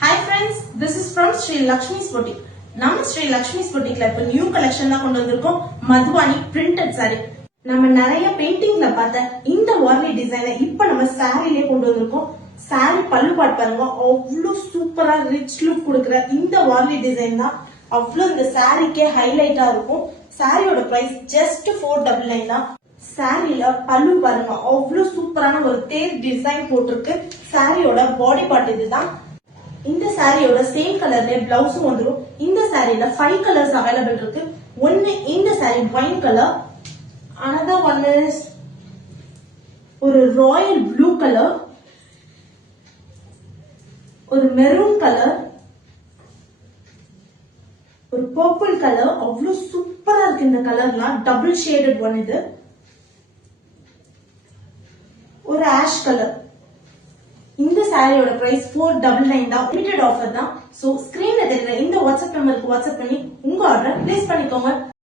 Hi friends, this is from Sri Lakshmi's Boutique. நம்ம ஸ்ரீ லக்ஷ்மிஸ் பொட்டிக்ல இப்ப new collection தான் கொண்டு வந்திருக்கோம். Madhubani printed saree. நம்ம நிறைய பெயிண்டிங்ல பார்த்த இந்த வார்லி டிசைனை இப்ப நம்ம சாரிலே கொண்டு வந்திருக்கோம். சாரி பல்லு பாட் பாருங்க, அவ்வளவு சூப்பரா ரிச் லுக் கொடுக்குற இந்த வார்லி டிசைன் தான் அவ்வளவு இந்த சாரிக்கே ஹைலைட்டா இருக்கும். சாரியோட பிரைஸ் ஜஸ்ட் 499 தான். சாரியில பல்லு பாருங்க, அவ்வளவு சூப்பரான ஒரு தேர் டிசைன் போட்டிருக்கு. சாரியோட பாடி பார்ட் இதுதான். இந்த சாரியோட சேம் கலர்ல பிளவுஸும் வந்துடும். இந்த சாரியில 5 கலர்ஸ் அவைலபிள் இருக்கு. ஒன்னு இந்த sorry wine colour, another one is ஒரு ராயல் ப்ளூ கலர், ஒரு மெரூன் கலர், ஒரு பர்பிள் கலர். அவ்வளவு சூப்பரா இருக்கு இந்த கலர்லாம். டபுள் ஷேடட் ஒன் இது. ஒரு ஆஷ் கலர். இந்த சாரியோட பிரைஸ் 499 தான். லிமிடெட் ஆஃபர் தான். சோ ஸ்கிரீன்ல தெரியுற இந்த வாட்ஸ்அப் நம்பருக்கு வாட்ஸ்அப் பண்ணி உங்க ஆர்டர் பிளேஸ் பண்ணிக்கோங்க.